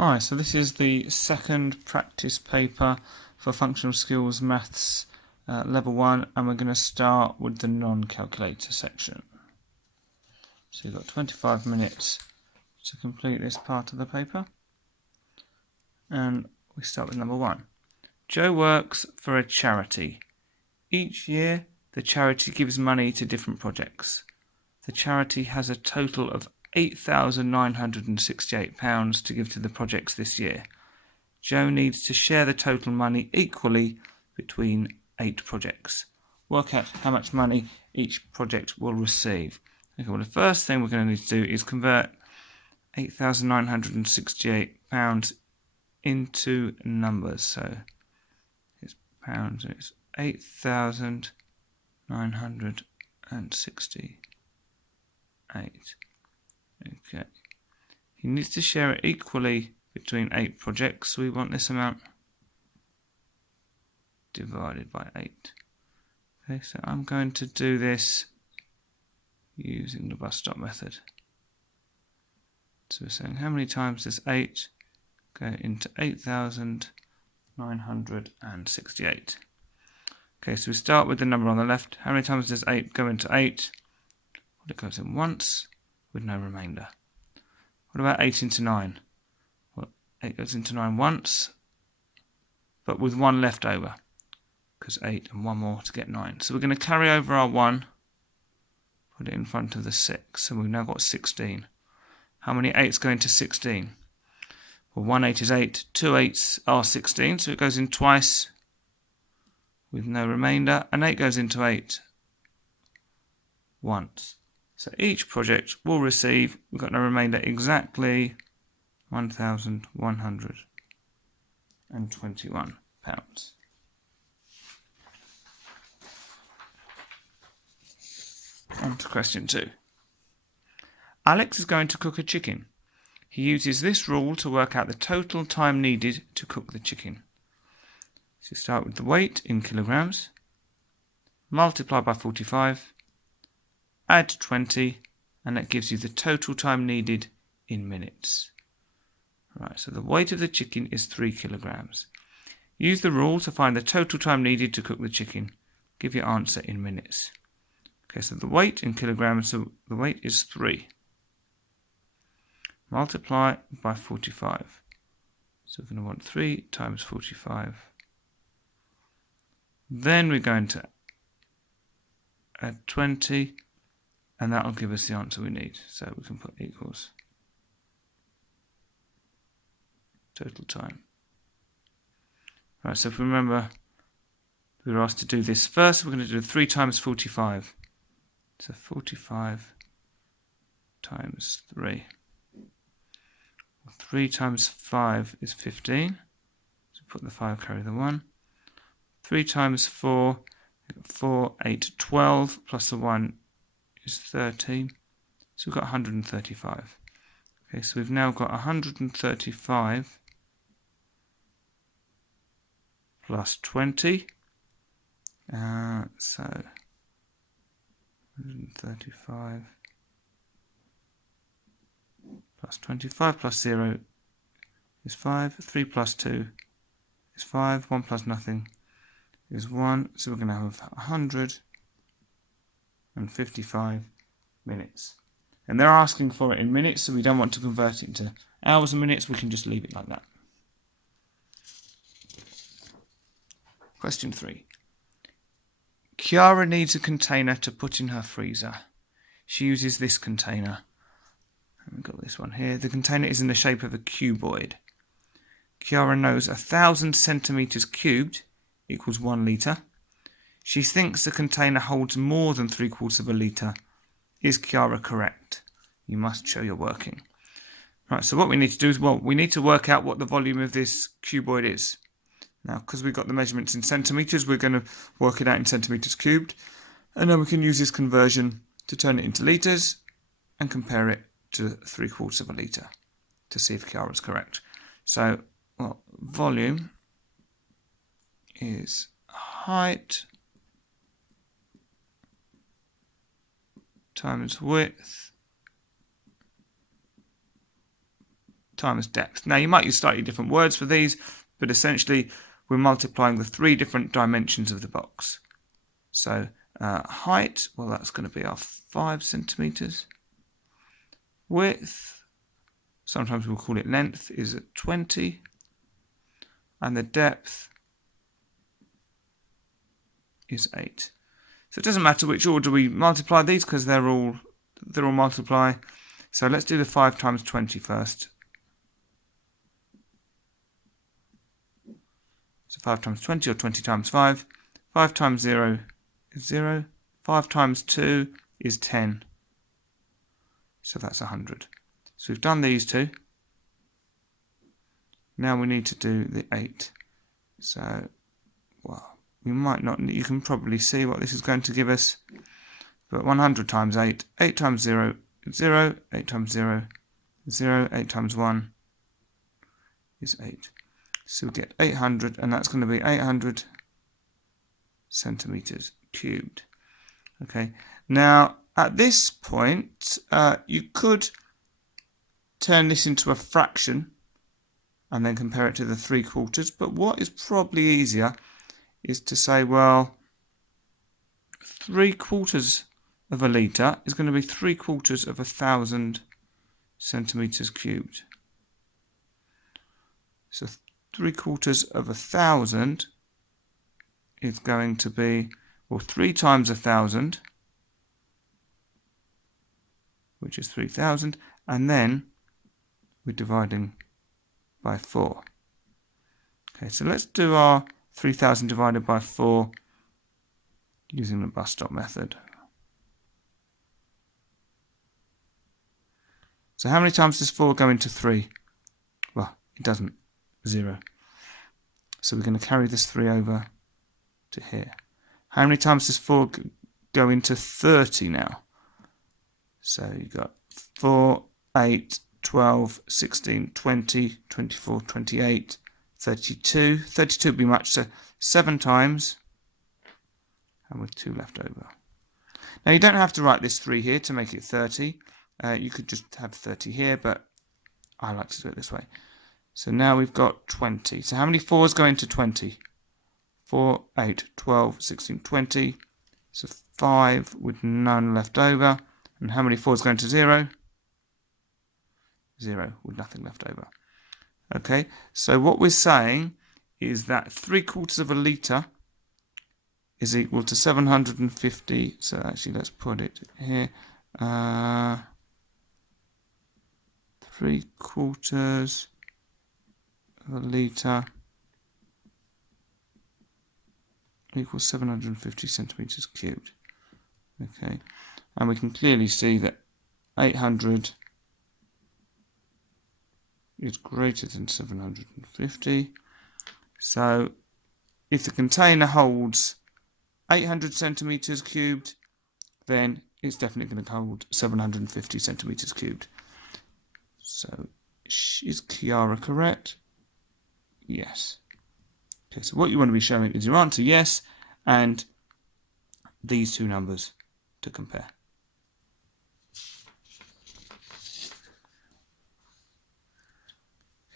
Hi, so this is the second practice paper for Functional Skills Maths Level 1, and we're going to start with the non-calculator section. So you've got 25 minutes to complete this part of the paper. And we start with number 1. Joe works for a charity. Each year, the charity gives money to different projects. The charity has a total of £8,968 to give to the projects this year. Joe needs to share the total money equally between 8 projects. Work out how much money each project will receive. Okay, well, the first thing we're going to need to do is convert £8,968 into numbers. So it's pounds, it's 8,968. Okay. He needs to share it equally between 8 projects. So we want this amount divided by 8. Okay, so I'm going to do this using the bus stop method. So we're saying how many times does 8 go into 8,968? Okay, so we start with the number on the left. How many times does 8 go into 8? Well, it goes in once with no remainder. What about 8 into 9? Well, 8 goes into 9 once, but with 1 left over, because 8 and 1 more to get 9. So we're going to carry over our 1, put it in front of the 6, so we've now got 16. How many 8s go into 16? Well, 1 8 is 8, 2 8s are 16, so it goes in twice with no remainder, and 8 goes into 8 once. So each project will receive, we've got no remainder, exactly £1,121. On to question 2. Alex is going to cook a chicken. He uses this rule to work out the total time needed to cook the chicken. So start with the weight in kilograms, multiply by 45, add 20, and that gives you the total time needed in minutes. Right, so the weight of the chicken is 3 kilograms. Use the rule to find the total time needed to cook the chicken. Give your answer in minutes. Okay, so the weight in kilograms, so the weight is 3. Multiply by 45. So we're going to want 3 times 45. Then we're going to add 20, and that will give us the answer we need. So we can put equals total time. Right, so if we remember, we were asked to do this first. We're going to do 3 times 45. So 45 times 3. 3 times 5 is 15. So put the 5, carry the 1. 3 times 4, 4, 8, 12, plus the 1 is 13. So we've got 135. Okay, so we've now got 135 plus 20. So 135 plus 25 plus 0 is 5. 3 plus 2 is 5. 1 plus nothing is 1. So we're going to have 155 minutes. And they're asking for it in minutes, so we don't want to convert it into hours and minutes. We can just leave it like that. Question 3. Kiara needs a container to put in her freezer. She uses this container. We've got this one here. The container is in the shape of a cuboid. Kiara knows 1,000 centimeters cubed equals 1 litre. She thinks the container holds more than 3/4 of a litre. Is Kiara correct? You must show your working. Right, so what we need to do is, we need to work out what the volume of this cuboid is. Now, because we've got the measurements in centimetres, we're going to work it out in centimetres cubed. And then we can use this conversion to turn it into litres and compare it to 3/4 of a litre to see if Kiara is correct. So, volume is height times width times depth. Now you might use slightly different words for these, but essentially we're multiplying the 3 different dimensions of the box. So height, well, that's going to be our 5 centimeters. Width, sometimes we'll call it length, is at 20. And the depth is 8. So it doesn't matter which order we multiply these because they're all multiply. So let's do the 5 times 20 first. So 5 times 20 or 20 times 5. 5 times 0 is 0. 5 times 2 is 10. So that's 100. So we've done these two. Now we need to do the 8. So, well, we might not, you can probably see what this is going to give us. But 100 times 8, 8 times 0 is 0, 8 times 0 is 0, 8 times 1 is 8. So we get 800, and that's going to be 800 centimeters cubed. Okay, now at this point, you could turn this into a fraction and then compare it to the 3/4. But what is probably easier is to say, well, 3/4 of a litre is going to be 3/4 of 1,000 centimeters cubed. So 3/4 of 1,000 is going to be, well, 3 times 1,000, which is 3,000, and then we're dividing by 4. Okay, so let's do our 3,000 divided by 4 using the bus stop method. So how many times does 4 go into 3? Well, it doesn't. 0. So we're going to carry this 3 over to here. How many times does 4 go into 30 now? So you've got 4, 8, 12, 16, 20, 24, 28, 32. 32 would be much, so 7 times, and with 2 left over. Now you don't have to write this 3 here to make it 30. You could just have 30 here, but I like to do it this way. So now we've got 20. So how many 4s go into 20? 4, 8, 12, 16, 20. So 5 with none left over. And how many 4s go into 0? 0 with nothing left over. Okay, so what we're saying is that 3/4 of a litre is equal to 750. So actually, let's put it here. 3/4 of a litre equals 750 centimeters cubed. Okay, and we can clearly see that 800 is greater than 750. So if the container holds 800 centimeters cubed, then it's definitely going to hold 750 centimeters cubed. So is Kiara correct? Yes. Okay, so what you want to be showing is your answer yes, and these two numbers to compare.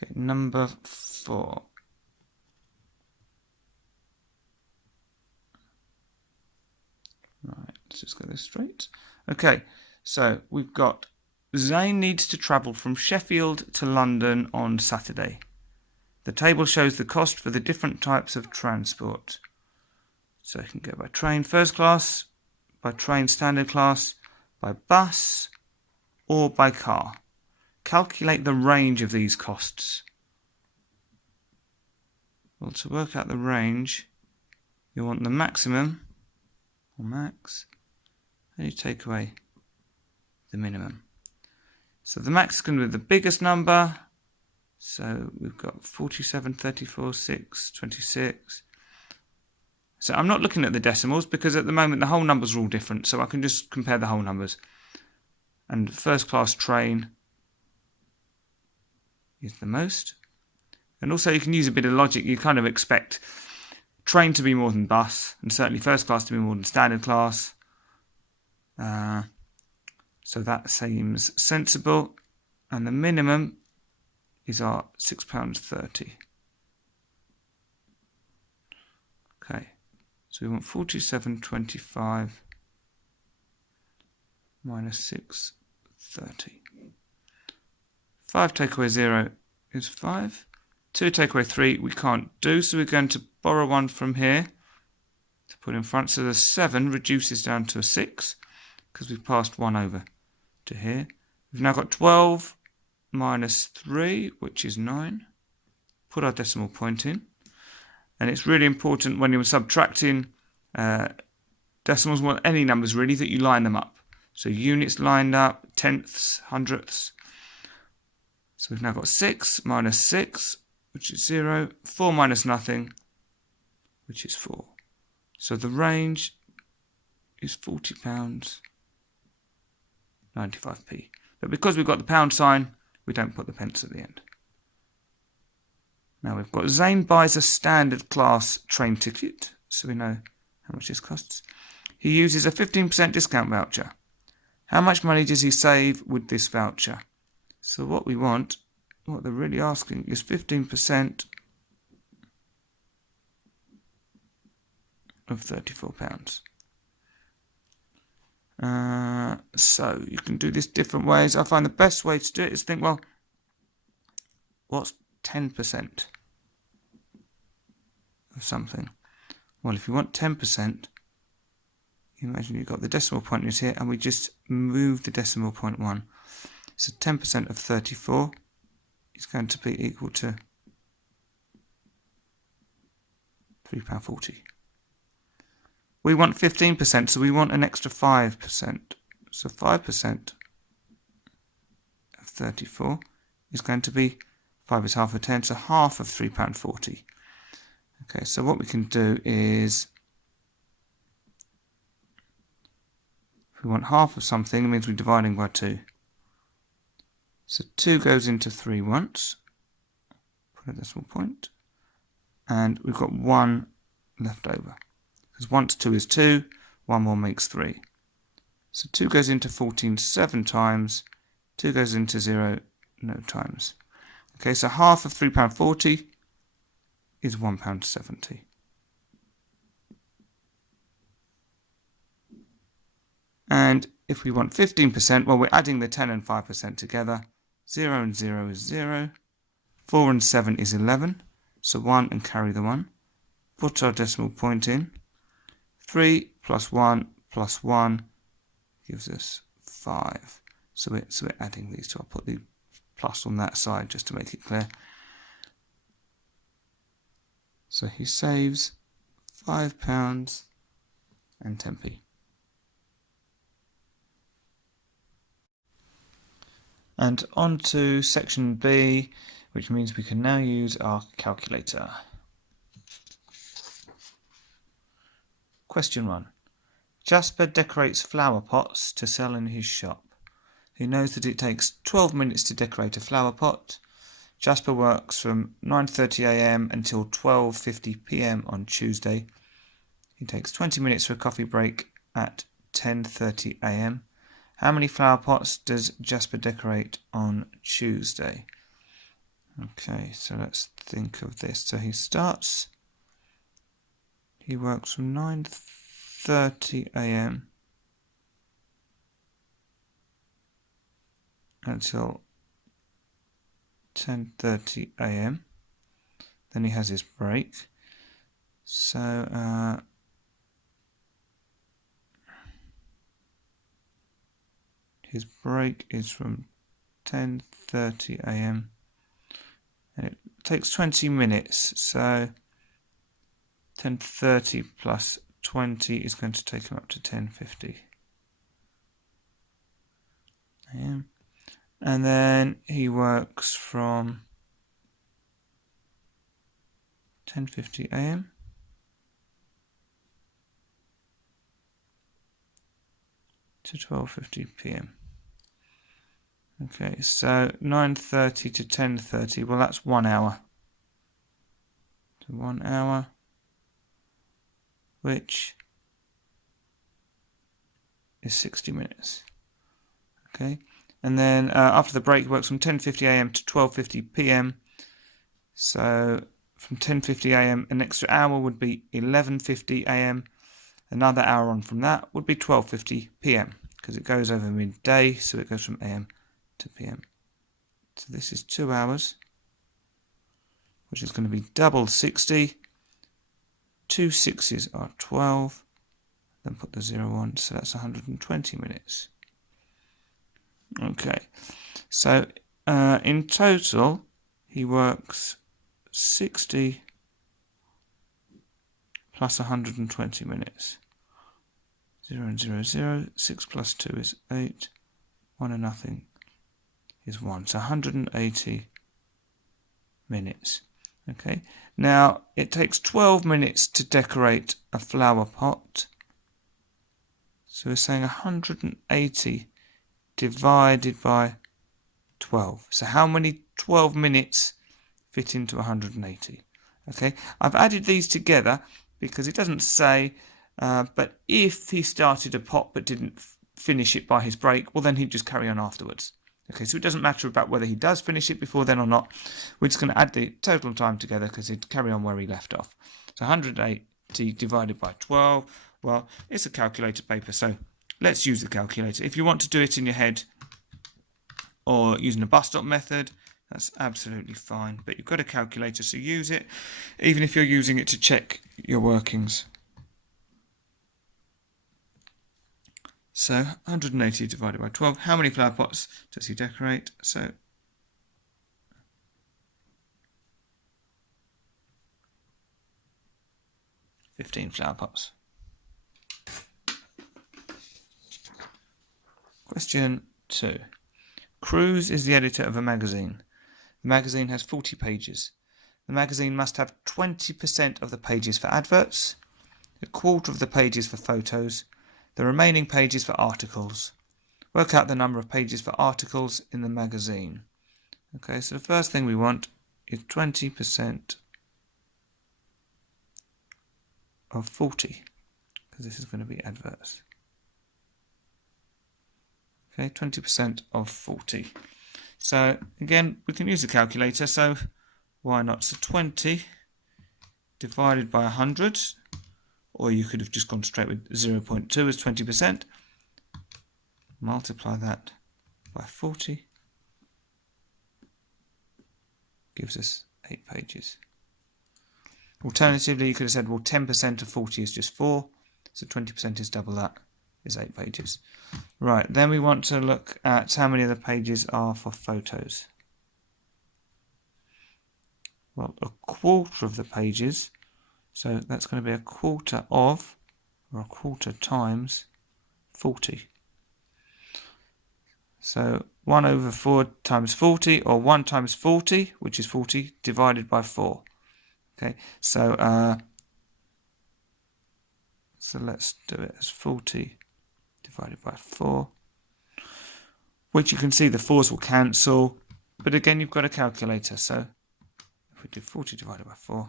Okay, number 4. Right, let's just get this straight. Okay, so we've got Zane needs to travel from Sheffield to London on Saturday. The table shows the cost for the different types of transport. So you can go by train first class, by train standard class, by bus, or by car. Calculate the range of these costs. Well, to work out the range, you want the maximum, or max, and you take away the minimum. So the max is going to be the biggest number. So we've got 47, 34, 6, 26. So I'm not looking at the decimals because at the moment the whole numbers are all different. So I can just compare the whole numbers. And first class train is the most. And also you can use a bit of logic. You kind of expect train to be more than bus, and certainly first class to be more than standard class. So that seems sensible. And the minimum is our £6.30. Okay, so we want 47.25 minus 6.30. 5 take away 0 is 5. 2 take away 3 we can't do, so we're going to borrow 1 from here to put in front. So the 7 reduces down to a 6 because we've passed 1 over to here. We've now got 12 minus 3, which is 9. Put our decimal point in. And it's really important when you're subtracting decimals, well, any numbers really, that you line them up. So units lined up, tenths, hundredths. So we've now got 6 minus 6, which is 0. 4 minus nothing, which is 4. So the range is £40, 95p. But because we've got the pound sign, we don't put the pence at the end. Now we've got Zane buys a standard class train ticket, so we know how much this costs. He uses a 15% discount voucher. How much money does he save with this voucher? So what we want, what they're really asking, is 15% of £34. So you can do this different ways. I find the best way to do it is think, well, what's 10% of something? Well, if you want 10%, imagine you've got the decimal point is here, and we just move the decimal point 1. So 10% of 34 is going to be equal to £3.40. We want 15%, so we want an extra 5%. So 5% of 34 is going to be, 5 is half of 10, so half of £3.40. Okay, so what we can do is, if we want half of something, it means we're dividing by 2. So 2 goes into 3 once, put a decimal point, and we've got 1 left over. Because once 2 is 2, 1 more makes 3. So 2 goes into 14 7 times, 2 goes into 0 no times. Okay, so half of £3.40 is £1.70. And if we want 15%, well, we're adding the 10 and 5% together. 0 and 0 is 0. 4 and 7 is 11. So 1 and carry the 1. Put our decimal point in. 3 plus 1 plus 1 gives us 5. So we're adding these two. I'll put the plus on that side just to make it clear. So he saves £5 and 10p. And on to section B, which means we can now use our calculator. Question 1. Jasper decorates flower pots to sell in his shop. He knows that it takes 12 minutes to decorate a flower pot. Jasper works from 9:30 a.m. until 12:50 p.m. on Tuesday. He takes 20 minutes for a coffee break at 10:30 a.m. How many flower pots does Jasper decorate on Tuesday? Okay, so let's think of this. So he works from 9:30 a.m. until 10:30 a.m. Then he has his break. So his break is from 10:30 a.m. and it takes 20 minutes. So 10:30 plus 20 is going to take him up to 10:50 a.m. And then he works from 10:50 a.m. to 12:50 p.m. Okay, so 9:30 to 10:30, well that's 1 hour. So 1 hour, which is 60 minutes. Okay, And then after the break, he works from 10:50 a.m. to 12:50 p.m. So from 10:50 a.m. an extra hour would be 11:50 a.m. Another hour on from that would be 12:50 p.m. because it goes over midday, so it goes from a.m. to p.m. So this is 2 hours, which is going to be double 60. 2 6s are 12. Then put the 0 on, so that's 120 minutes. Okay, so in total, he works 60 plus 120 minutes. 0 and 0, 0. 6 plus 2 is 8. 1 and nothing is 1. So 180 minutes. Okay, now it takes 12 minutes to decorate a flower pot. So we're saying 180 divided by 12. So how many 12 minutes fit into 180? Okay, I've added these together because it doesn't say, but if he started a pot but didn't finish it by his break, well then he'd just carry on afterwards. Okay, so it doesn't matter about whether he does finish it before then or not. We're just going to add the total time together because he'd carry on where he left off. So 180 divided by 12. Well, it's a calculator paper, so let's use the calculator. If you want to do it in your head or using a bus stop method, that's absolutely fine. But you've got a calculator, so use it, even if you're using it to check your workings. So 180 divided by 12. How many flower pots does he decorate? So 15 flower pots. Question 2. Cruz is the editor of a magazine. The magazine has 40 pages. The magazine must have 20% of the pages for adverts, a quarter of the pages for photos, the remaining pages for articles. Work out the number of pages for articles in the magazine. Okay, so the first thing we want is 20% of 40, because this is going to be adverts. Okay, 20% of 40. So again, we can use the calculator, so why not? So 20 divided by 100, or you could have just gone straight with 0.2 as 20%. Multiply that by 40. Gives us 8 pages. Alternatively, you could have said, well, 10% of 40 is just 4, so 20% is double that, is 8 pages. Right, then we want to look at how many of the pages are for photos. Well, a quarter of the pages, so that's going to be a quarter of, or a quarter times 40. So 1 over 4 times 40, or 1 times 40, which is 40, divided by 4. Okay, so let's do it as 40 divided by 4, which you can see the 4s will cancel, but again you've got a calculator, so if we do 40 divided by 4,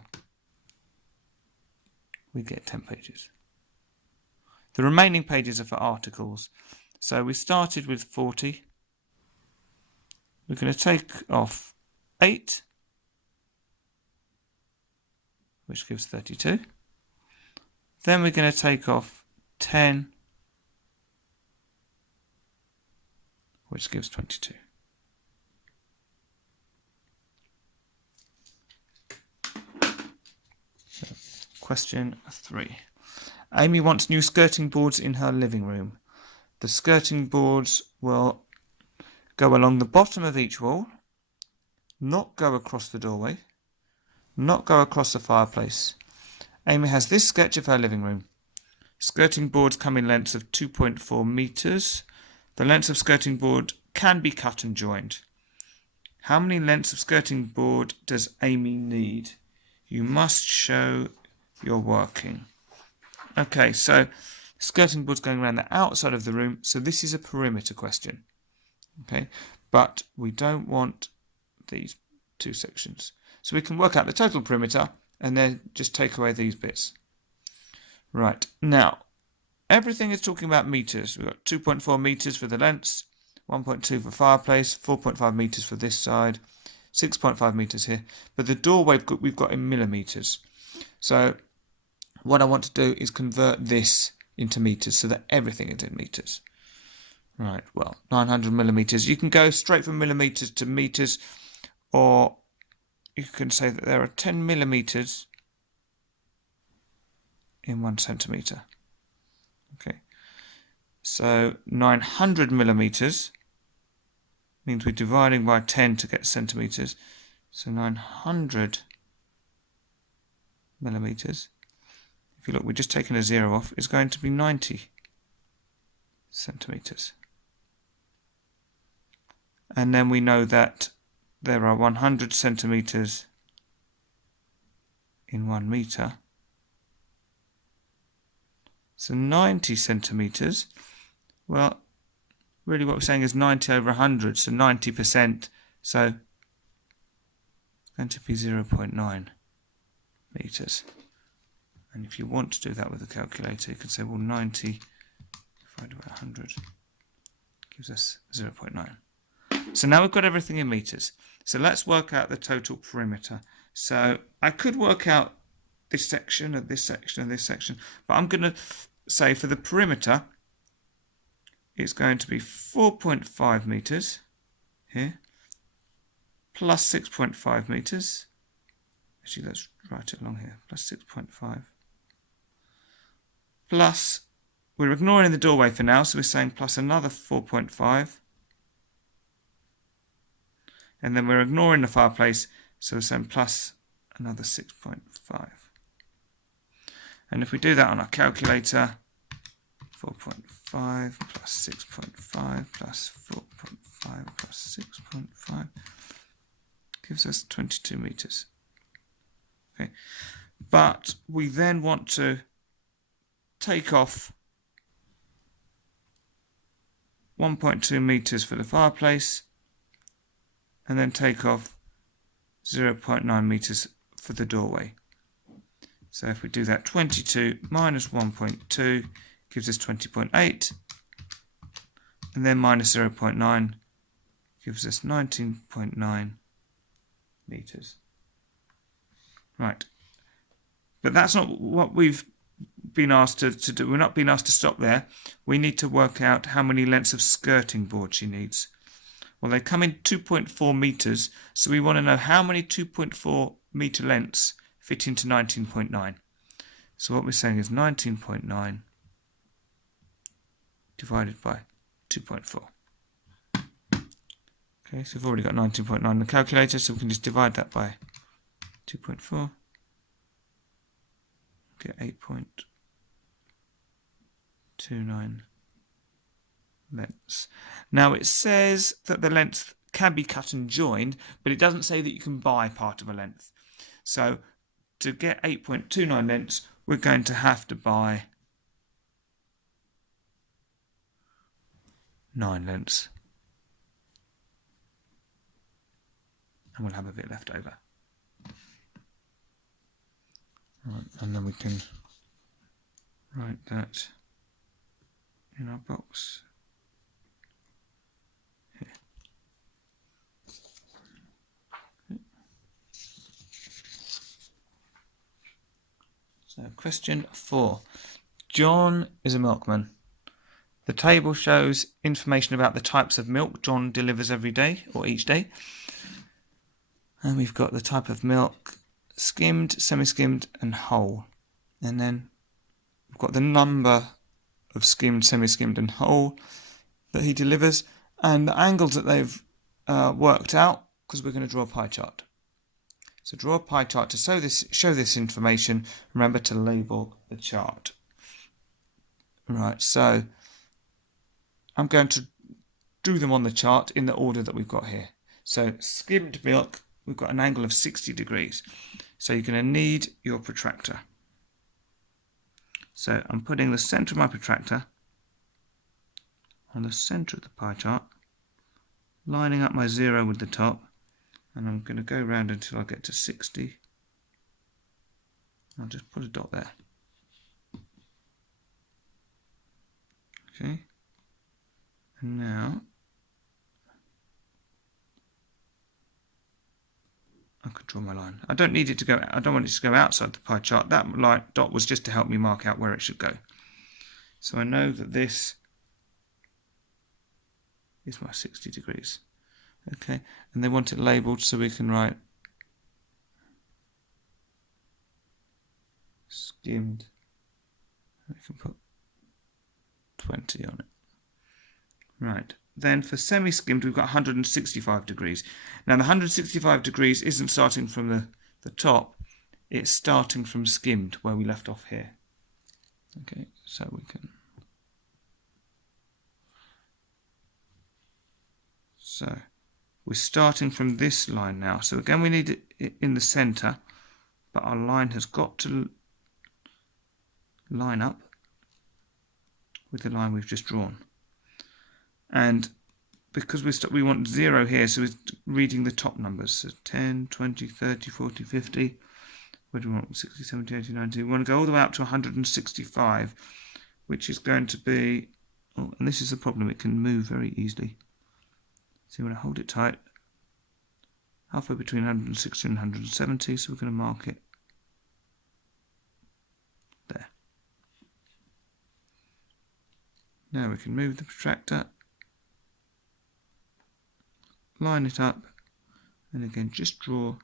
we get 10 pages. The remaining pages are for articles. So we started with 40. We're going to take off 8, which gives 32. Then we're going to take off 10, which gives 22. So, question 3. Amy wants new skirting boards in her living room. The skirting boards will go along the bottom of each wall, not go across the doorway, not go across the fireplace. Amy has this sketch of her living room. Skirting boards come in lengths of 2.4 meters. The lengths of skirting board can be cut and joined. How many lengths of skirting board does Amy need? You must show your working. Okay, so skirting board's going around the outside of the room, so this is a perimeter question. Okay, but we don't want these two sections. So we can work out the total perimeter and then just take away these bits. Right, now, everything is talking about meters. We've got 2.4 meters for the lengths, 1.2 for fireplace, 4.5 metres for this side, 6.5 metres here. But the doorway we've got in millimetres. So what I want to do is convert this into metres so that everything is in metres. Right, well, 900 millimetres. You can go straight from millimetres to metres, or you can say that there are 10 millimetres in 1 centimetre. Okay, so 900 millimetres means we're dividing by 10 to get centimetres. So 900 millimetres, if you look, we're just taking a 0 off, is going to be 90 centimetres. And then we know that there are 100 centimetres in 1 metre. So 90 centimetres, well, really what we're saying is 90 over 100, so 90%. So it's going to be 0.9 metres. And if you want to do that with a calculator, you can say, well, 90 divided by 100 gives us 0.9. So now we've got everything in metres. So let's work out the total perimeter. So I could work out this section and this section and this section, but I'm going to say for the perimeter, it's going to be 4.5 metres here, plus 6.5 metres. Actually, let's write it along here, plus 6.5. Plus, we're ignoring the doorway for now, so we're saying plus another 4.5. And then we're ignoring the fireplace, so we're saying plus another 6.5. And if we do that on our calculator, 4.5 plus 6.5 plus 4.5 plus 6.5 gives us 22 metres. Okay, but we then want to take off 1.2 metres for the fireplace, and then take off 0.9 metres for the doorway. So if we do that, 22 minus 1.2 gives us 20.8, and then minus 0.9 gives us 19.9 metres. Right, but that's not what we've been asked to do. We're not being asked to stop there. We need to work out how many lengths of skirting board she needs. Well, they come in 2.4 metres, so we want to know how many 2.4 metre lengths fit into 19.9. So what we're saying is 19.9 divided by 2.4. Okay, so we've already got 19.9 on the calculator, so we can just divide that by 2.4. Get 8.29 lengths. Now it says that the length can be cut and joined, but it doesn't say that you can buy part of a length. So to get 8.29 lengths, we're going to have to buy 9 lengths. And we'll have a bit left over. Right, and then we can write that in our box here. So question 4. John is a milkman. The table shows information about the types of milk John delivers every day or each day. And we've got the type of milk: skimmed, semi-skimmed and whole. And then we've got the number of skimmed, semi-skimmed and whole that he delivers, and the angles that they've worked out, because we're going to draw a pie chart. So draw a pie chart to show this information. Remember to label the chart. Right, so I'm going to do them on the chart in the order that we've got here. So skimmed milk, we've got an angle of 60 degrees. So you're going to need your protractor. So I'm putting the centre of my protractor on the centre of the pie chart, lining up my 0 with the top, and I'm going to go round until I get to 60. I'll just put a dot there. Okay. And now could draw my line. I don't need it to go. I don't want it to go outside the pie chart. That light dot was just to help me mark out where it should go. So I know that this is my 60 degrees. Okay, and they want it labelled so we can write skimmed. We can put 20 on it. Right, then for semi-skimmed we've got 165 degrees. Now the 165 degrees isn't starting from the top, it's starting from skimmed where we left off here. Okay, so we can... So we're starting from this line now. So again we need it in the centre, but our line has got to line up with the line we've just drawn. And because we want 0 here, so we're reading the top numbers. So 10, 20, 30, 40, 50. Where do we want? 60, 70, 80, 90. We want to go all the way up to 165, which is going to be... Oh, and this is the problem. It can move very easily. So you want to hold it tight. Halfway between 160 and 170, so we're going to mark it there. Now we can move the protractor, line it up, and again just draw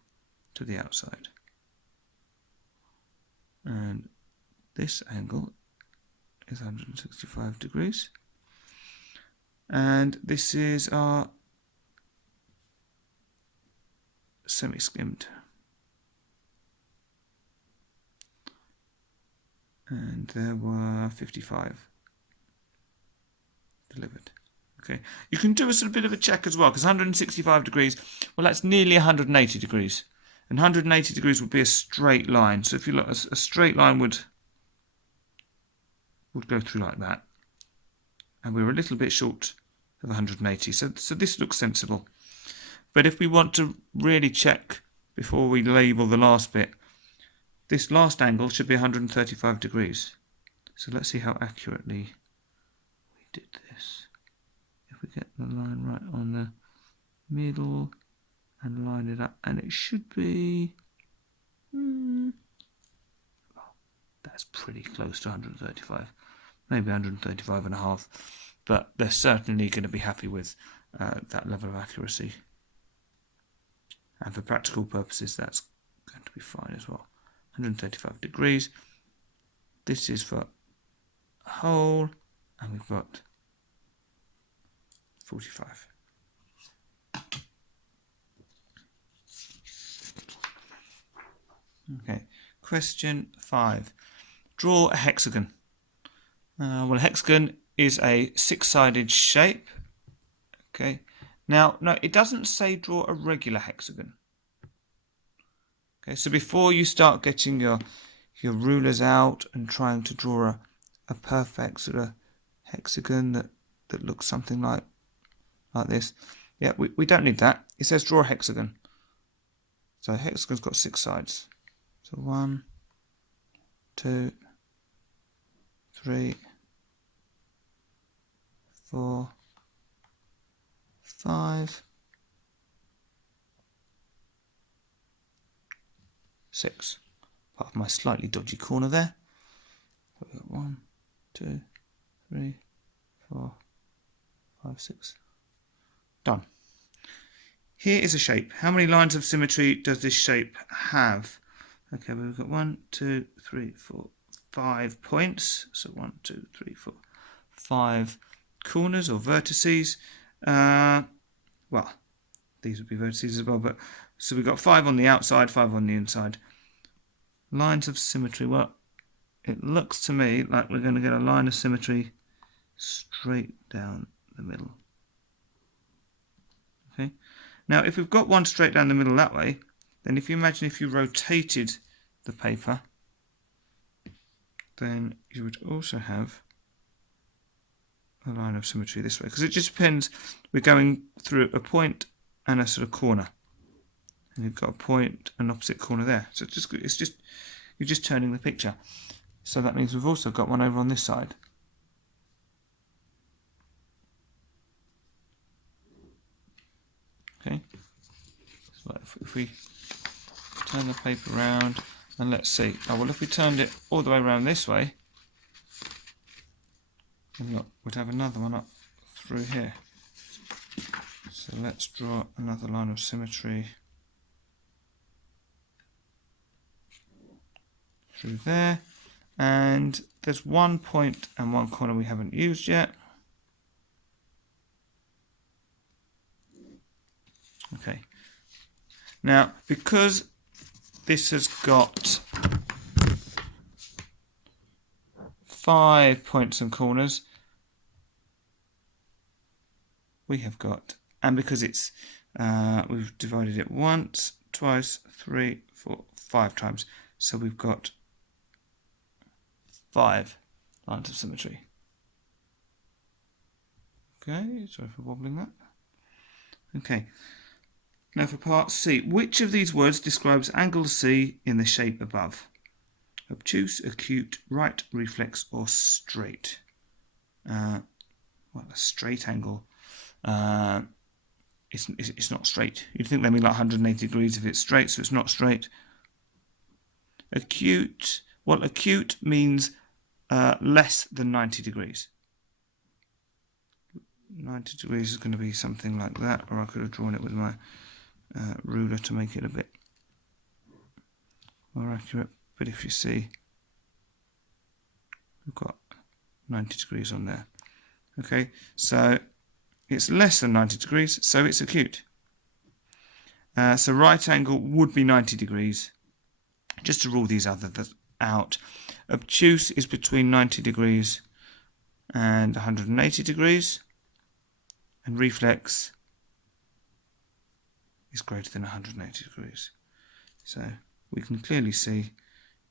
to the outside. And this angle is 165 degrees. And this is our semi-skimmed. And there were 55 delivered. Okay, you can do a sort of bit of a check as well, because 165 degrees, well, that's nearly 180 degrees. And 180 degrees would be a straight line. So if you look, a straight line would go through like that. And we were a little bit short of 180. So this looks sensible. But if we want to really check before we label the last bit, this last angle should be 135 degrees. So let's see how accurately we did this. If we get the line right on the middle and line it up, and it should be... that's pretty close to 135. Maybe 135 and a half. But they're certainly going to be happy with that level of accuracy. And for practical purposes, that's going to be fine as well. 135 degrees. This is for a hole, and we've got 45. Okay, question 5. Draw a hexagon. Well, a hexagon is a 6-sided shape. Okay. Now, no, it doesn't say draw a regular hexagon. Okay, so before you start getting your rulers out and trying to draw a perfect sort of hexagon that looks something like this, yeah, we don't need that. It says draw a hexagon. So a hexagon's got 6 sides. So 1, 2, 3, 4, 5, 6. Apart from my slightly dodgy corner there. So we've got 1, 2, 3, 4, 5, 6. Done. Here is a shape. How many lines of symmetry does this shape have? Okay, we've got 1, 2, 3, 4, 5 points. So 1, 2, 3, 4, 5 corners or vertices. Well, these would be vertices as well, but so we've got 5 on the outside, 5 on the inside. Lines of symmetry. Well, it looks to me like we're going to get a line of symmetry straight down the middle. Okay. Now, if we've got one straight down the middle that way, then if you imagine if you rotated the paper, then you would also have a line of symmetry this way, because it just depends. We're going through a point and a sort of corner, and you've got a point and opposite corner there. So it's just you're just turning the picture. So that means we've also got one over on this side. Okay. So if we Turn the paper around and let's see. Oh, well, if we turned it all the way around this way, then look, we'd have another one up through here. So let's draw another line of symmetry through there. And there's one point and one corner we haven't used yet. Okay. Now, because this has got 5 points and corners, we have got, and because it's we've divided it once, twice, 3, 4, 5 times, so we've got 5 lines of symmetry. Okay, sorry for wobbling that. Okay, now for part C, which of these words describes angle C in the shape above? Obtuse, acute, right, reflex, or straight? Well, a straight angle. It's not straight. You'd think they'd be like 180 degrees if it's straight, so it's not straight. Acute, well, acute means less than 90 degrees. 90 degrees is going to be something like that, or I could have drawn it with my ruler to make it a bit more accurate. But if you see, we've got 90 degrees on there. Okay, so it's less than 90 degrees, so it's acute. So right angle would be 90 degrees. Just to rule these others out. Obtuse is between 90 degrees and 180 degrees. And reflex is greater than 180 degrees. So we can clearly see,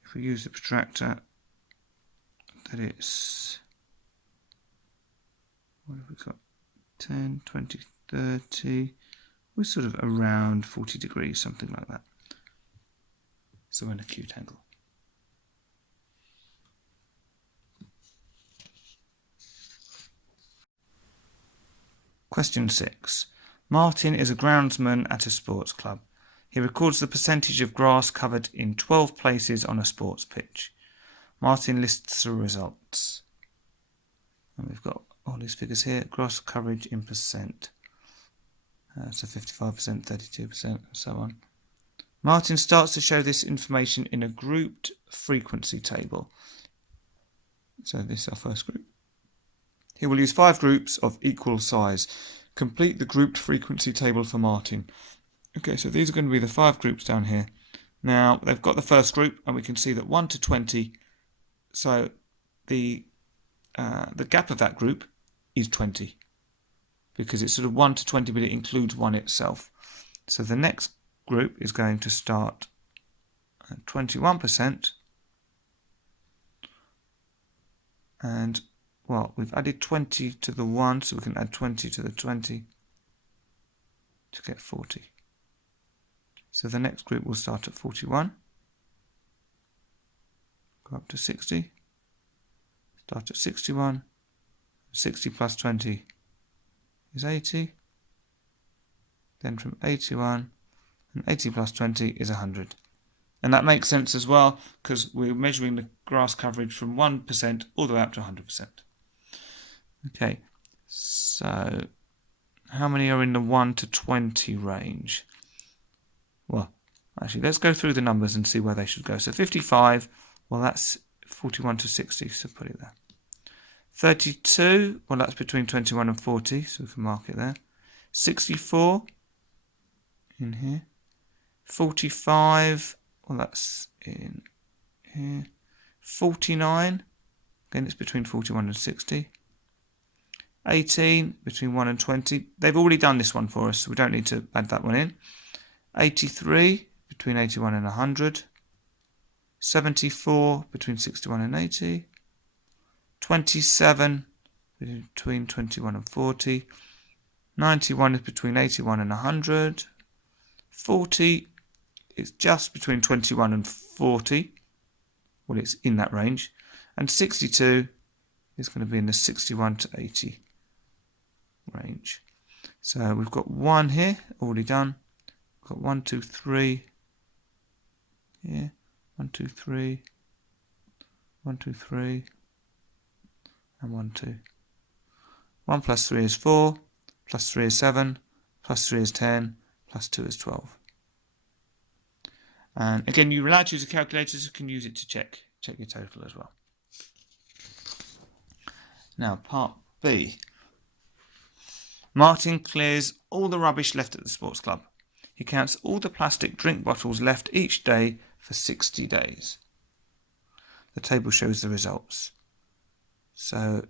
if we use the protractor, that it's, what have we got, 10, 20, 30, we're sort of around 40 degrees, something like that. So an acute angle. Question 6. Martin is a groundsman at a sports club. He records the percentage of grass covered in 12 places on a sports pitch. Martin lists the results. And we've got all these figures here. Grass coverage in percent. So 55%, 32%, and so on. Martin starts to show this information in a grouped frequency table. So this is our first group. He will use 5 groups of equal size. Complete the grouped frequency table for Martin. Okay, so these are going to be the 5 groups down here. Now, they've got the first group, and we can see that 1 to 20, so the gap of that group is 20, because it's sort of 1 to 20, but it includes 1 itself. So the next group is going to start at 21%, and well, we've added 20 to the 1, so we can add 20 to the 20 to get 40. So the next group will start at 41, go up to 60, start at 61, 60 plus 20 is 80, then from 81, and 80 plus 20 is 100. And that makes sense as well, because we're measuring the grass coverage from 1% all the way up to 100%. Okay, so how many are in the 1 to 20 range? Well, actually, let's go through the numbers and see where they should go. So 55, well, that's 41 to 60, so put it there. 32, well, that's between 21 and 40, so we can mark it there. 64 in here. 45, well, that's in here. 49, again, it's between 41 and 60. 18, between 1 and 20. They've already done this one for us, so we don't need to add that one in. 83, between 81 and 100. 74, between 61 and 80. 27, between 21 and 40. 91 is between 81 and 100. 40 is just between 21 and 40. Well, it's in that range. And 62 is going to be in the 61 to 80 range. So we've got 1 here, already done. We've got 1, 2, 3, here. 1, 2, 3. 1, 2, 3. And 1, 2. 1 plus 3 is 4. Plus 3 is 7. Plus 3 is 10. Plus 2 is 12. And again, you're allowed to use a calculator, so you can use it to check your total as well. Now, part B. Martin clears all the rubbish left at the sports club. He counts all the plastic drink bottles left each day for 60 days. The table shows the results. So,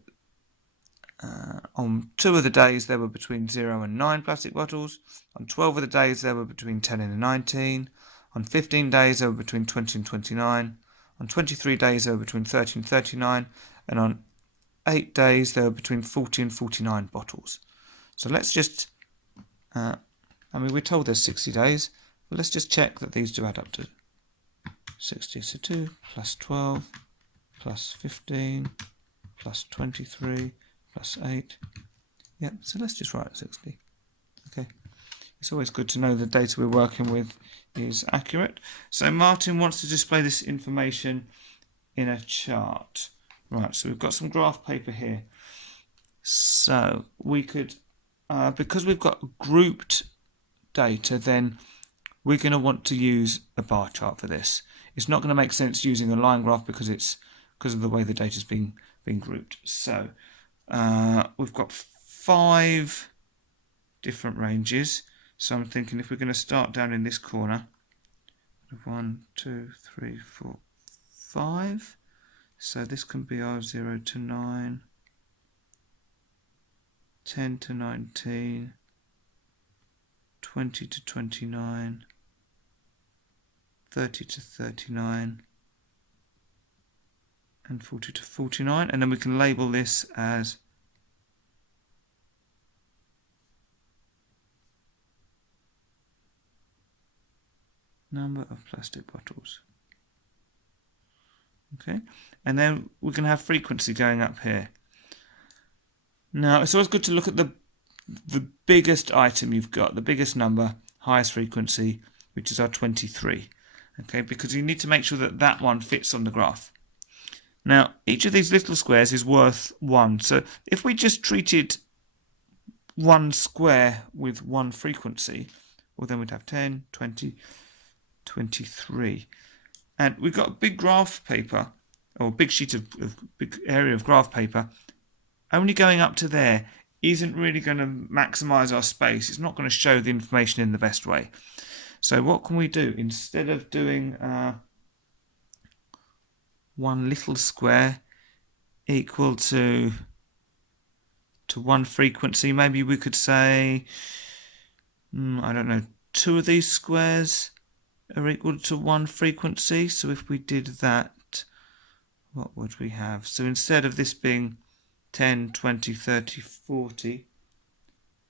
on 2 of the days there were between 0 and 9 plastic bottles. On 12 of the days there were between 10 and 19. On 15 days there were between 20 and 29. On 23 days there were between 30 and 39. And on 8 days there were between 40 and 49 bottles. So let's just, we're told there's 60 days, but let's just check that these do add up to 60. So 2 plus 12 plus 15 plus 23 plus 8. Yep, so let's just write 60. Okay. It's always good to know the data we're working with is accurate. So Martin wants to display this information in a chart. Right, so we've got some graph paper here. So we could, because we've got grouped data, then we're going to want to use a bar chart for this. It's not going to make sense using a line graph because of the way the data's been grouped. So we've got 5 different ranges. So I'm thinking if we're going to start down in this corner, 1, 2, 3, 4, 5. So this can be our 0 to 9, 10 to 19, 20 to 29, 30 to 39, and 40 to 49. And then we can label this as number of plastic bottles. Okay, and then we can have frequency going up here. Now, it's always good to look at the biggest item you've got, the biggest number, highest frequency, which is our 23. Okay, because you need to make sure that that one fits on the graph. Now, each of these little squares is worth 1. So if we just treated one square with one frequency, well, then we'd have 10, 20, 23. And we've got a big graph paper, or a big sheet of big area of graph paper. Only going up to there isn't really going to maximize our space. It's not going to show the information in the best way. So what can we do? Instead of doing one little square equal to one frequency, maybe we could say, I don't know, 2 of these squares are equal to 1 frequency. So if we did that, what would we have? So instead of this being 10, 20, 30, 40,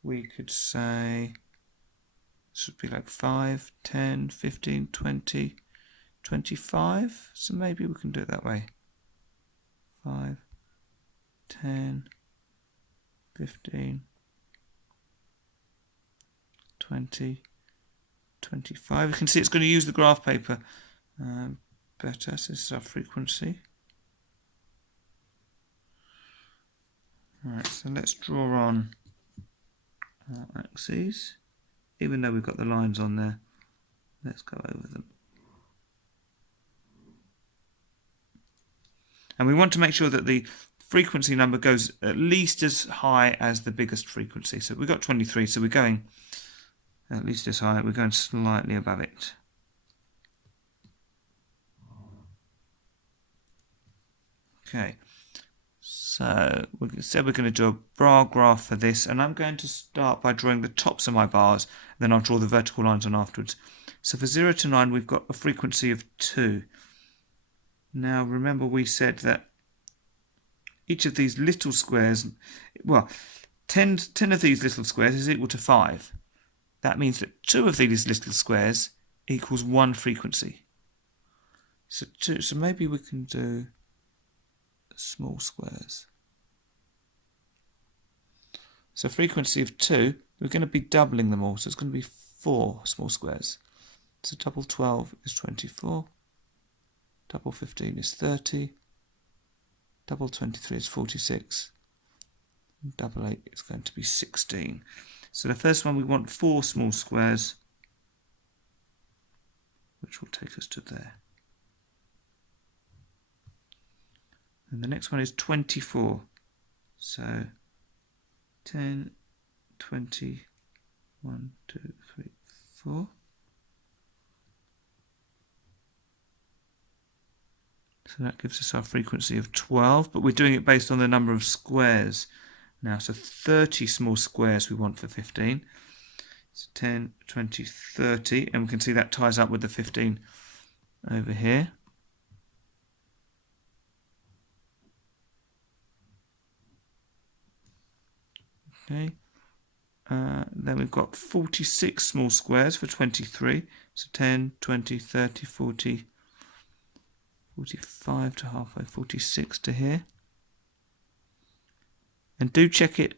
we could say this would be like 5, 10, 15, 20, 25. So maybe we can do it that way. 5, 10, 15, 20, 25. You can see it's going to use the graph paper better. So this is our frequency. Alright, so let's draw on our axes. Even though we've got the lines on there, let's go over them. And we want to make sure that the frequency number goes at least as high as the biggest frequency. So we've got 23, so we're going at least as high, we're going slightly above it. Okay, so we said we're going to do a bar graph for this, and I'm going to start by drawing the tops of my bars, then I'll draw the vertical lines on afterwards. So for 0 to 9 we've got a frequency of 2. Now remember we said that each of these little squares, well, 10 of these little squares is equal to 5. That means that 2 of these little squares equals 1 frequency. So maybe we can do small squares. So frequency of 2, we're going to be doubling them all, so it's going to be 4 small squares. So double 12 is 24. Double 15 is 30. Double 23 is 46. And double 8 is going to be 16. So the first one, we want 4 small squares, which will take us to there. And the next one is 24. So 10, 20, 1, 2, 3, 4. So that gives us our frequency of 12, but we're doing it based on the number of squares now. So 30 small squares we want for 15. So 10, 20, 30, and we can see that ties up with the 15 over here. Okay. Then we've got 46 small squares for 23. So 10, 20, 30, 40, 45 to halfway, 46 to here. And do check it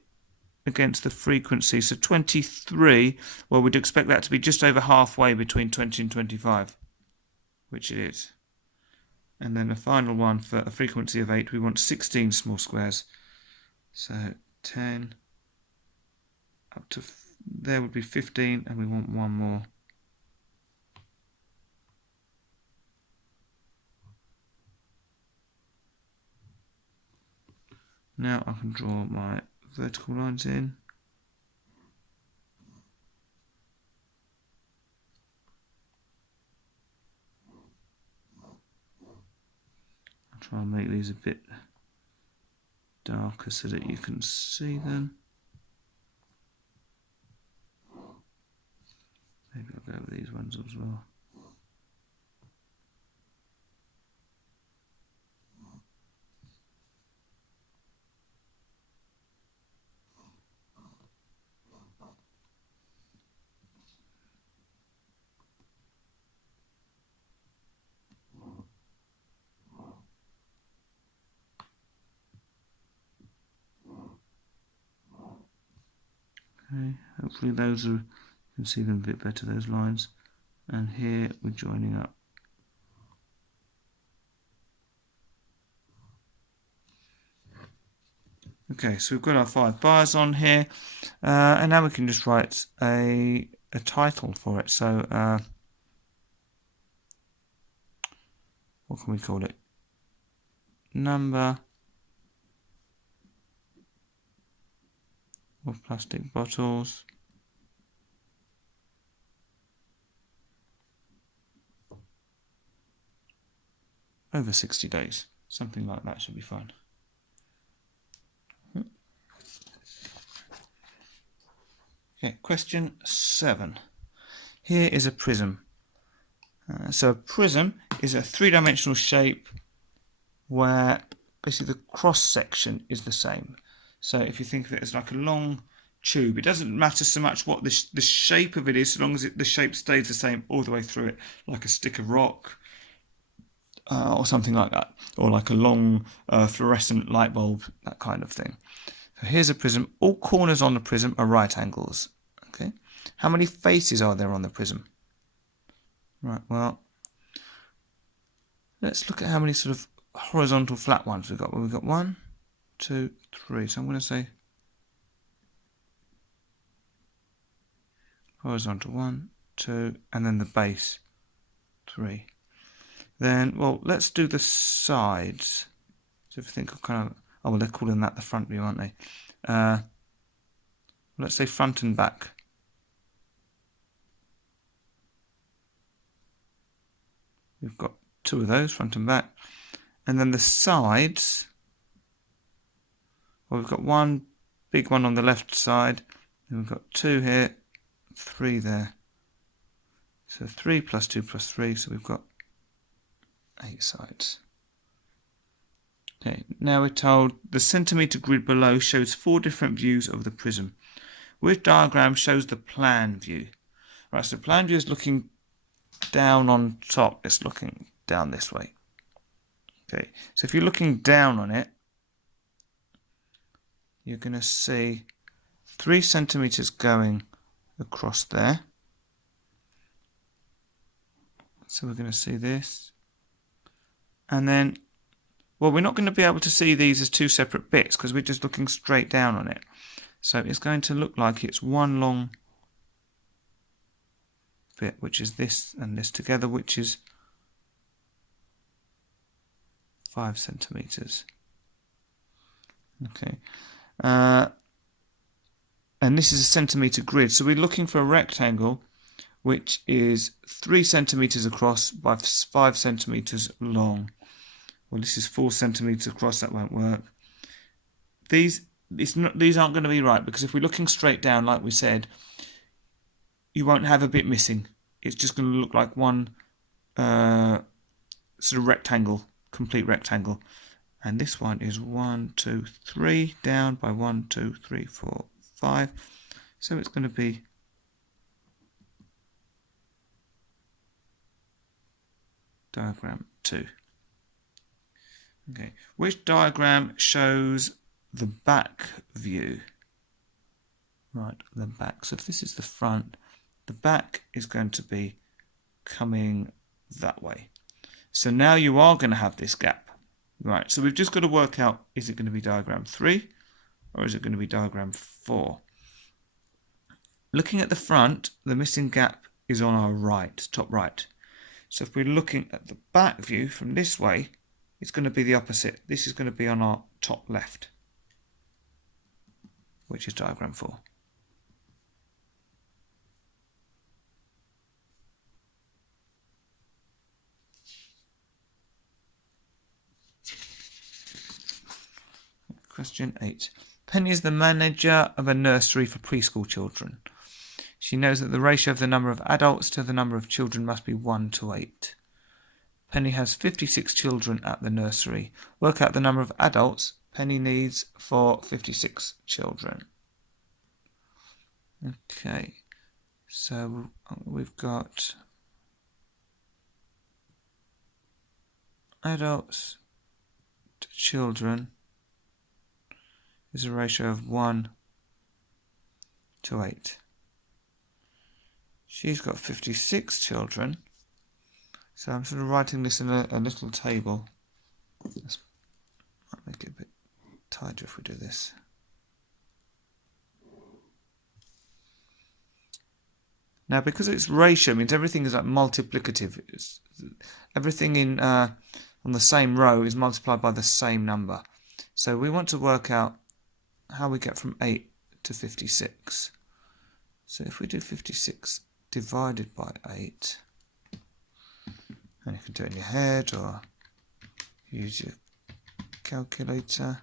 against the frequency. So 23, well, we'd expect that to be just over halfway between 20 and 25, which it is. And then the final one for a frequency of 8, we want 16 small squares. So 10 up to there would be 15, and we want one more. Now I can draw my vertical lines in. I'll try and make these a bit darker so that you can see them. Maybe I'll go with these ones as well. Okay, hopefully those are, you can see them a bit better, those lines. And here we're joining up. Okay, so we've got our 5 bars on here, and now we can just write a title for it. So what can we call it? Number of plastic bottles over 60 days. Something like that should be fine. Okay, question 7. Here is a prism. So a prism is a 3-dimensional shape where basically the cross section is the same. So if you think of it as like a long tube, it doesn't matter so much what the shape of it is, so long as the shape stays the same all the way through it, like a stick of rock or something like that, or like a long fluorescent light bulb, that kind of thing. So here's a prism. All corners on the prism are right angles. Okay. How many faces are there on the prism? Right, well, let's look at how many sort of horizontal flat ones we've got. Well, we've got 1, 2, 3. So I'm going to say horizontal 1, 2, and then the base 3. Then, well, let's do the sides. So if you think of kind of, oh, well, they're calling that the front view, aren't they? Let's say front and back. We've got 2 of those, front and back. And then the sides, well, we've got 1 big one on the left side, and we've got 2 here, 3 there. So 3 plus 2 plus 3, so we've got 8 sides. Okay, now we're told the centimetre grid below shows 4 different views of the prism. Which diagram shows the plan view? Right, so plan view is looking down on top. It's looking down this way. Okay, so if you're looking down on it, you're going to see 3 centimetres going across there. So we're going to see this. And then, well, we're not going to be able to see these as two separate bits because we're just looking straight down on it. So it's going to look like it's one long bit, which is this and this together, which is 5 centimeters. Okay. And this is a centimeter grid. So we're looking for a rectangle which is 3 centimeters across by 5 centimeters long. Well, this is 4 centimeters across. That won't work. These aren't going to be right because if we're looking straight down, like we said, you won't have a bit missing. It's just going to look like one sort of rectangle, complete rectangle. And this one is 1, 2, 3 down by 1, 2, 3, 4, 5. So it's going to be diagram 2. Okay, which diagram shows the back view? Right, the back. So if this is the front, the back is going to be coming that way. So now you are going to have this gap. Right, so we've just got to work out, is it going to be diagram 3 or is it going to be diagram 4? Looking at the front, the missing gap is on our right, top right. So if we're looking at the back view from this way, it's going to be the opposite. This is going to be on our top left, which is diagram 4. Question 8. Penny is the manager of a nursery for preschool children. She knows that the ratio of the number of adults to the number of children must be 1 to 8. Penny has 56 children at the nursery. Work out the number of adults Penny needs for 56 children. Okay, so we've got adults to children is a ratio of 1 to 8. She's got 56 children, so I'm sort of writing this in a little table. This might make it a bit tighter if we do this. Now, because it's ratio, it means everything is like multiplicative. Everything in on the same row is multiplied by the same number. So we want to work out how we get from 8 to 56. So if we do 56 divided by 8, and you can do it in your head or use your calculator,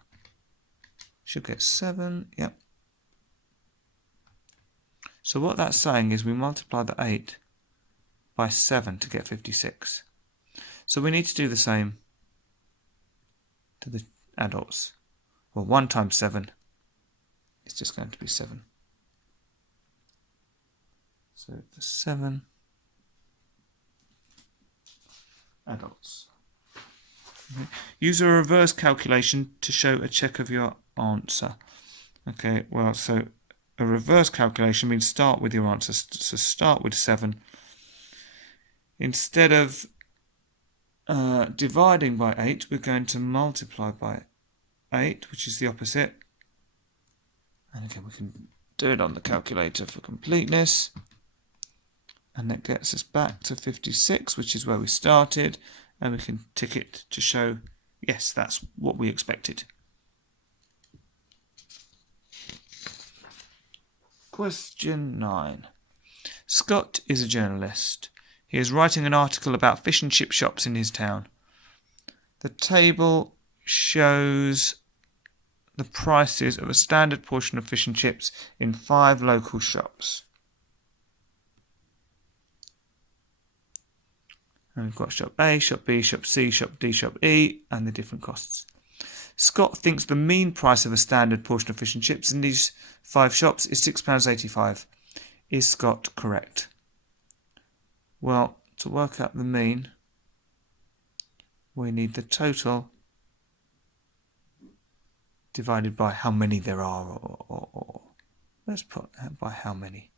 should get 7, yep. So what that's saying is we multiply the 8 by 7 to get 56. So we need to do the same to the adults. Well, 1 times 7 is just going to be 7. So the 7 adults. Okay. Use a reverse calculation to show a check of your answer. Okay, well, so a reverse calculation means start with your answer. So start with 7. Instead of dividing by 8, we're going to multiply by 8, which is the opposite. And again, we can do it on the calculator for completeness. And that gets us back to 56, which is where we started. And we can tick it to show, yes, that's what we expected. Question 9. Scott is a journalist. He is writing an article about fish and chip shops in his town. The table shows the prices of a standard portion of fish and chips in 5 local shops. And we've got shop A, shop B, shop C, shop D, shop E, and the different costs. Scott thinks the mean price of a standard portion of fish and chips in these 5 shops is £6.85. Is Scott correct? Well, to work out the mean, we need the total divided by how many there are, or let's put by how many.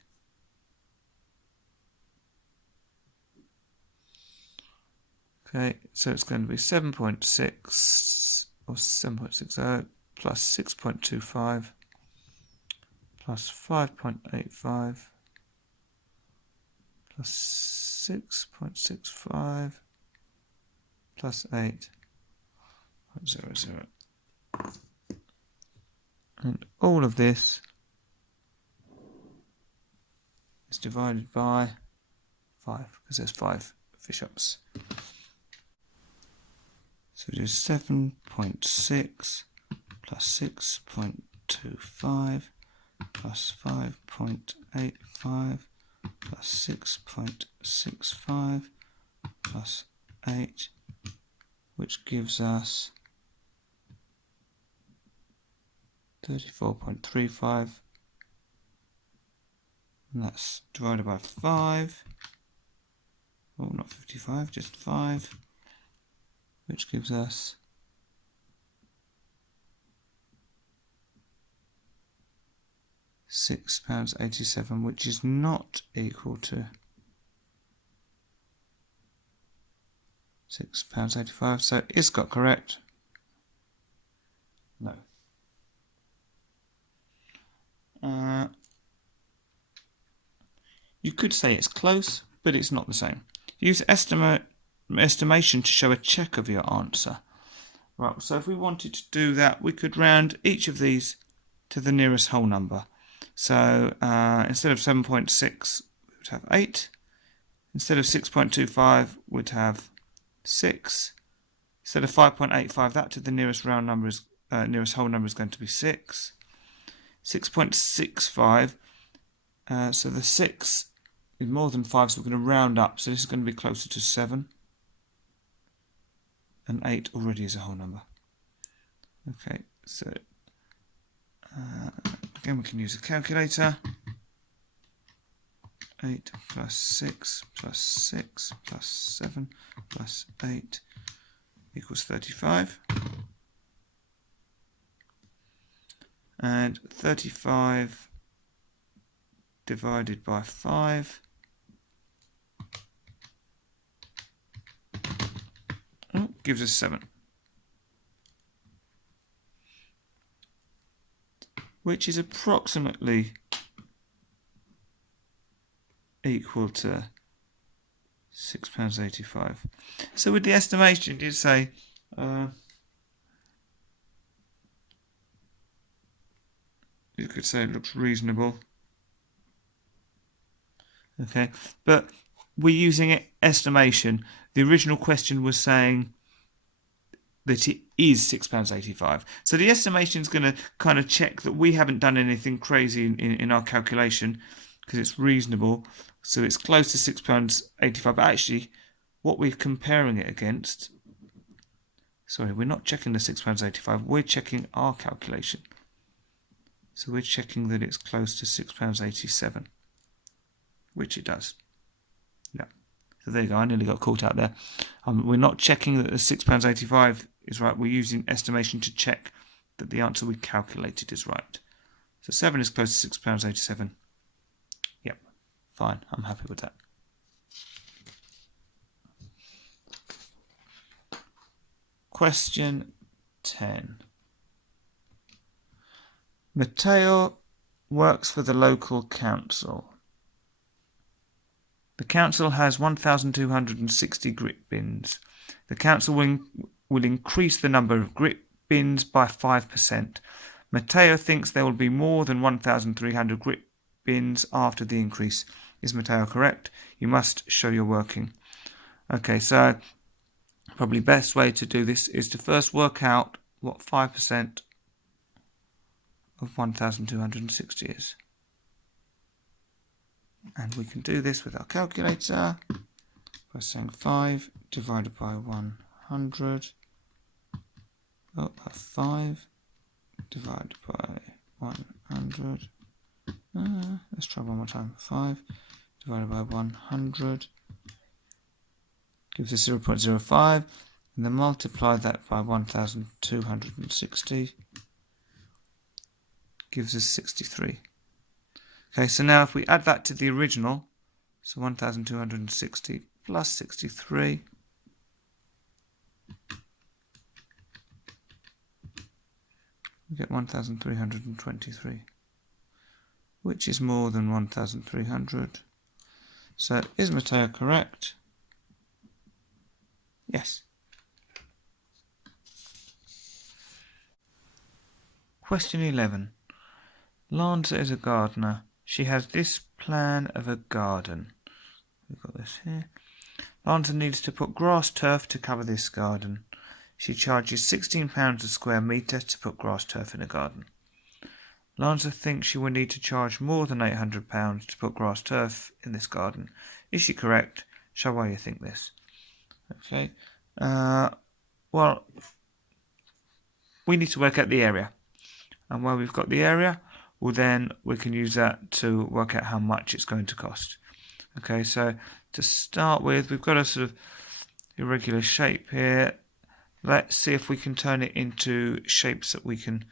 Okay, so it's going to be 7.6 or 7.60 plus 6.25 plus 5.85 plus 6.65 plus 8.00. And all of this is divided by 5, because there's 5 fish-ups. So we do 7.6 plus 6.25 plus 5.85 plus 6.65 plus 8, which gives us 34.35, and that's divided by 5, oh, not 55, just 5, which gives us £6.87, which is not equal to £6.85. So is Scott correct? No. You could say it's close, but it's not the same. Use estimation to show a check of your answer. Right, so if we wanted to do that, we could round each of these to the nearest whole number. So instead of 7.6, we would have 8. Instead of 6.25, we'd have 6. Instead of 5.85, that to the nearest round number is nearest whole number is going to be 6. 6.65. So the 6 is more than 5, so we're going to round up. So this is going to be closer to 7. And 8 already is a whole number. Okay, so again we can use a calculator. 8 plus 6 plus 6 plus 7 plus 8 equals 35. And 35 divided by 5 gives us 7. Which is approximately equal to £6.85. So with the estimation, you'd say you could say it looks reasonable. Okay, but we're using estimation. The original question was saying that it is £6.85. So the estimation is going to kind of check that we haven't done anything crazy in our calculation, because it's reasonable. So it's close to £6.85. But actually, what we're comparing it against, sorry, we're not checking the £6.85. We're checking our calculation. So we're checking that it's close to £6.87, which it does. Yeah. So there you go. I nearly got caught out there. We're not checking that the £6.85 is right. We're using estimation to check that the answer we calculated is right. So 7 is close to £6.87. Yep. Fine. I'm happy with that. Question 10. Matteo works for the local council. The council has 1,260 grit bins. The council will increase the number of grit bins by 5%. Matteo thinks there will be more than 1,300 grit bins after the increase. Is Matteo correct? You must show your working. Okay, so probably best way to do this is to first work out what 5% of 1,260 is. And we can do this with our calculator by saying 5 divided by 100. 5 divided by 100. Let's try one more time. 5 divided by 100 gives us 0.05. And then multiply that by 1,260 gives us 63. Okay, so now if we add that to the original, so 1,260 plus 63, we get 1,323, which is more than 1,300. So is Matteo correct? Yes. Question 11. Lanza is a gardener. She has this plan of a garden. We've got this here. Lanza needs to put grass turf to cover this garden. She charges £16 a square metre to put grass turf in a garden. Lanza thinks she will need to charge more than £800 to put grass turf in this garden. Is she correct? Shall I think this? Okay. Well, we need to work out the area. And while we've got the area, well then we can use that to work out how much it's going to cost. Okay, so to start with, we've got a sort of irregular shape here. Let's see if we can turn it into shapes that we can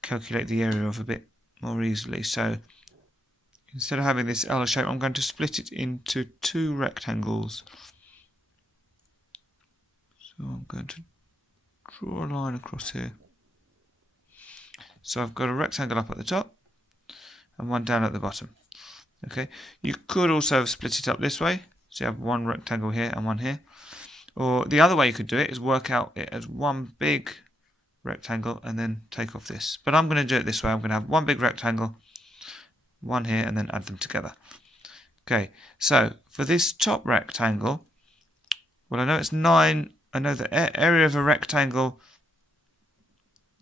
calculate the area of a bit more easily. So instead of having this L shape, I'm going to split it into two rectangles. So I'm going to draw a line across here. So I've got a rectangle up at the top and one down at the bottom. Okay, you could also have split it up this way. So you have one rectangle here and one here. Or the other way you could do it is work out it as one big rectangle and then take off this. But I'm going to do it this way. I'm going to have one big rectangle, one here, and then add them together. Okay, so for this top rectangle, well, I know it's 9. I know the area of a rectangle.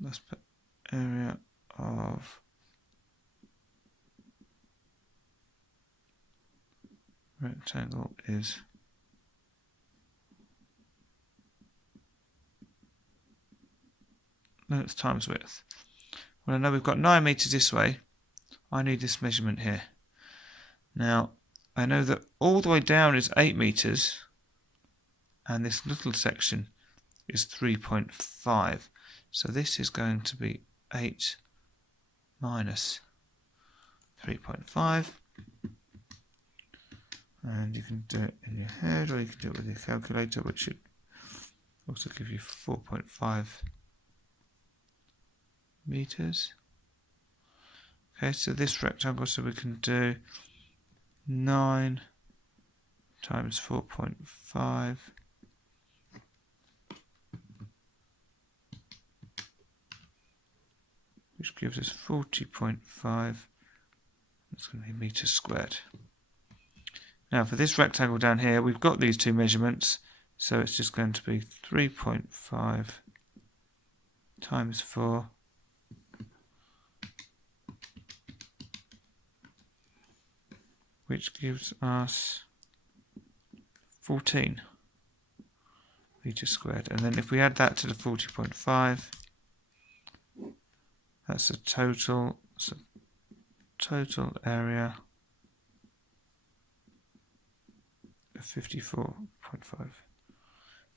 Let's put area of rectangle is length times width. Well, I know we've got 9 meters this way. I need this measurement here. Now, I know that all the way down is 8 meters, and this little section is 3.5. So this is going to be 8 minus 3.5. And you can do it in your head, or you can do it with your calculator, which should also give you 4.5 meters. Okay, so this rectangle, so we can do 9 times 4.5, which gives us 40.5. That's going to be meters squared. Now for this rectangle down here, we've got these two measurements, so it's just going to be 3.5 times 4 which gives us 14 meters squared. And then if we add that to the 40.5, that's the total area of 54.5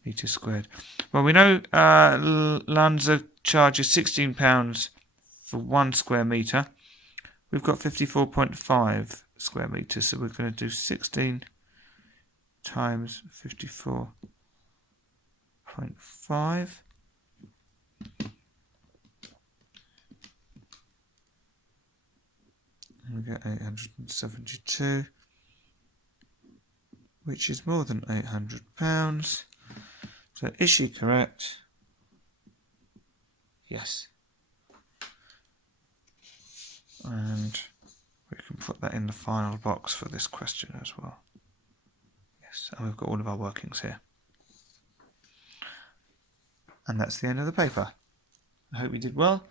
meters squared. Well, we know Lanza charges £16 for 1 square meter. We've got 54.5 square meters, so we're going to do 16 times 54.5. And we get 872, which is more than £800. So is she correct? Yes. And we can put that in the final box for this question as well. Yes, and we've got all of our workings here. And that's the end of the paper. I hope you did well.